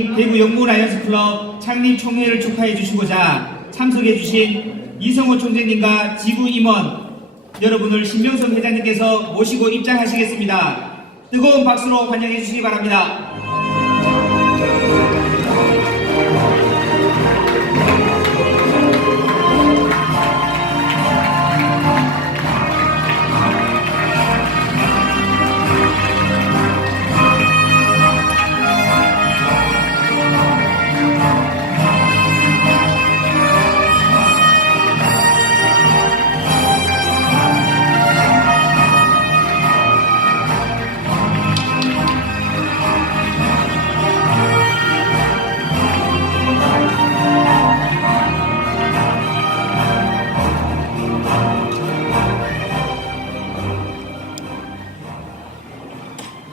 대구 영구 라이언스 클럽 창립 총회를 축하해 주시고자 참석해 주신 이성호 총재님과 지부 임원 여러분을 신명성 회장님께서 모시고 입장하시겠습니다. 뜨거운 박수로 환영해 주시기 바랍니다.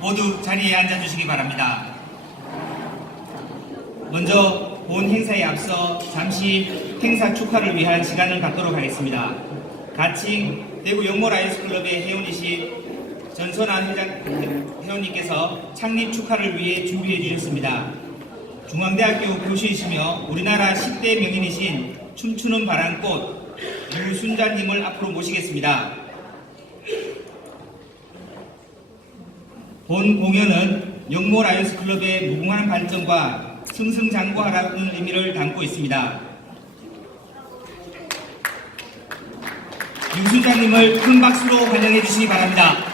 모두 자리에 앉아주시기 바랍니다. 먼저 본 행사에 앞서 잠시 행사 축하를 위한 시간을 갖도록 하겠습니다. 같이 대구 영모 라이언스 클럽의 회원이신 전선아 회장, 회원님께서 창립 축하를 위해 준비해 주셨습니다. 중앙대학교 교수이시며 우리나라 10대 명인이신 춤추는 바람꽃 유순자님을 앞으로 모시겠습니다. 본 공연은 영모 라이언스 클럽의 무궁한 발전과 승승장구하라는 의미를 담고 있습니다. 유순자님을 큰 박수로 환영해 주시기 바랍니다.